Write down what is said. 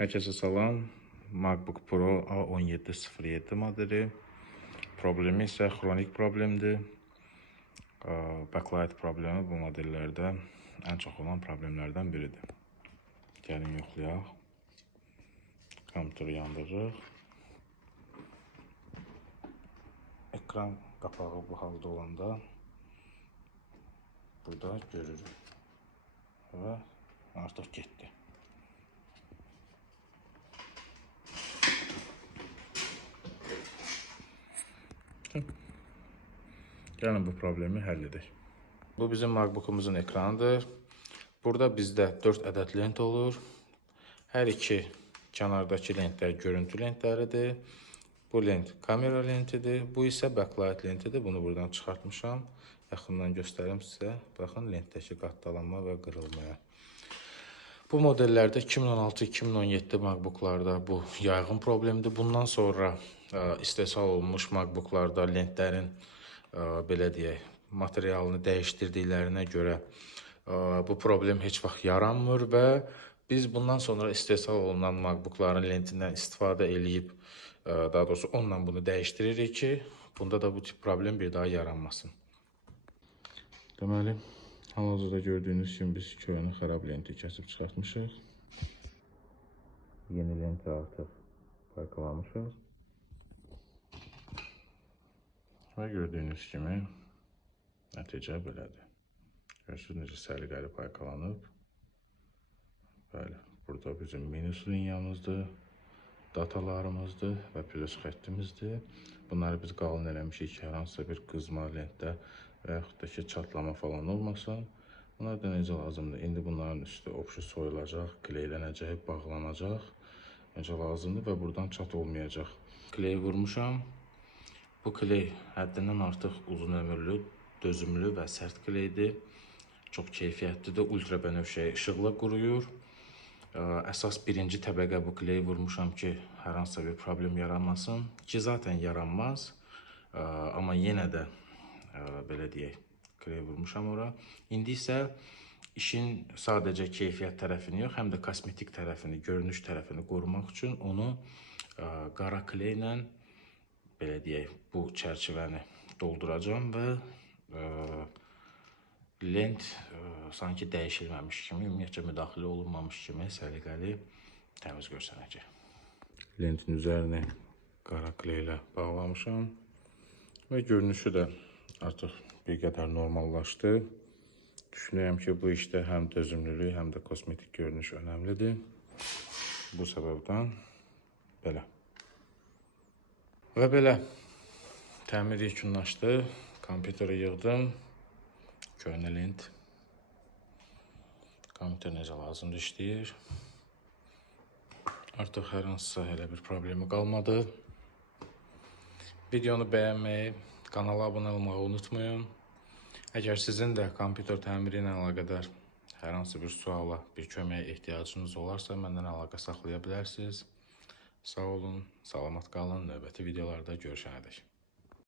Herkese salam. MacBook Pro A1707 modeli. Problemi isə xronik problemdir. Backlight problemi bu modellərdə ən çox olan problemlərdən biridir. Gəlin yoxlayaq. Kompüteri yandırırıq. Ekran qapağı bu halda olanda burada görürük. Və artıq getdi. Gəlin bu problemi həll edək. Bu bizim MacBookumuzun ekranıdır. Burada bizdə 4 ədəd lent olur. Hər iki kənardakı lentlər görüntü lentləridir. Bu lent kamera lentidir. Bu isə backlight lentidir. Bunu buradan çıxartmışam. Yaxından göstərim sizə. Baxın lentdəki qatdalanma və qırılmaya. Bu modellərdə 2016-2017 MacBooklarda bu yaygın problemdir. Bundan sonra istehsal olunmuş MacBooklarda lentlərin belə deyək, materialını dəyişdirdiklərinə görə bu problem heç vaxt yaranmır və biz bundan sonra istehsal olunan MacBookların lentindən istifadə eləyib, daha doğrusu onunla bunu dəyişdiririk ki, bunda da bu tip problem bir daha yaranmasın. Deməli, hal-hazırda gördüyünüz kimi biz köhnə xarab lenti kəsib çıxartmışıq. Yeni lenti artıq parçalamışıq. Və gördüyünüz kimi nəticə belədir. Görürsünüz necə səliqəli parçalanıb. Bəli, burada bizim minus linyamızdır, datalarımızdır və plus xəttimizdir. Bunları biz qalın eləmişik ki, hər hansısa bir qızma lentdə və yaxud da ki, çatlama falan olmasın. Bunlar da necə lazımdır? İndi bunların üstü obşu soyulacaq, kleylənəcək, bağlanacaq. Necə lazımdır və buradan çat olmayacaq. Kley vurmuşam. Bu kley həddindən artıq uzun ömürlü, dözümlü və sərt kleydir. Çox keyfiyyətlidir, ultrabənövşəyi işıqla quruyur. Əsas birinci təbəqə bu kleyi vurmuşam ki, hər hansısa bir problem yaranmasın. Ki, zaten yaranmaz. Amma yenə də, belə deyək, kley vurmuşam ora. İndi isə işin sadəcə keyfiyyət tərəfini yox, həm də kosmetik tərəfini, görünüş tərəfini qorumaq üçün onu qara kleylə, belə deyək, bu çərçivəni dolduracağım və lent sanki dəyişilməmiş kimi, ümumiyyətcə müdaxilə olunmamış kimi səliqəli, təmiz görsənəcək. Lentin üzərini qara kleylə bağlamışam və görünüşü də artıq bir qədər normallaşdı. Düşünürəm ki, bu işdə həm dözümlülük, həm də kosmetik görünüş önəmlidir. Bu səbəbdən belə. Və belə, təmir yekunlaşdı, kompüteri yığdım, köhnə lent, kompüter necə lazımdır işləyir. Artıq hər hansısa elə bir problemi qalmadı. Videonu bəyənməyi, kanala abunə olmağı unutmayın. Əgər sizin də kompüter təmiri ilə əlaqədar hər hansı bir suala, bir köməyə ehtiyacınız olarsa, məndən əlaqə saxlaya bilərsiniz. Sağ olun, salamat qalın, növbəti videolarda görüşənədək.